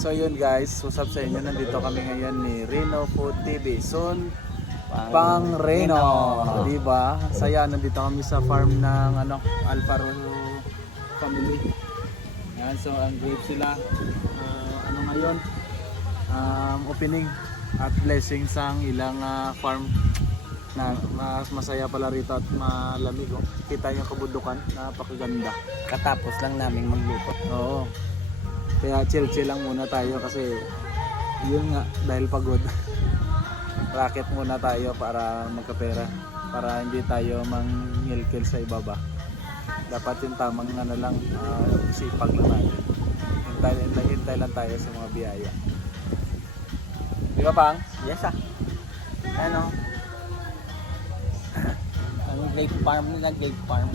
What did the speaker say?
So yun guys, what's up sa inyo? Nandito kami ngayon ni Reno Food TV. Soon, Pang Reno. Diba? Saya, nandito kami sa farm ng Alfaro family. Yan, so ang great sila. Ngayon? Opening at blessings ang ilang farm na mas masaya pala rito at malamig. Oh. Kita yung kabundukan, napakaganda. Katapos lang namin magluto. Oo. Kaya chill lang muna tayo kasi yun nga, dahil pagod. Racket muna tayo para magkapera, para hindi tayo mangilkil sa ibaba. Dapat yung tamang lang, sipag lang natin. Hintay lang tayo sa mga biyaya. Di ba, Pang? Yes Ano? Ang grape farm nila, grape farm.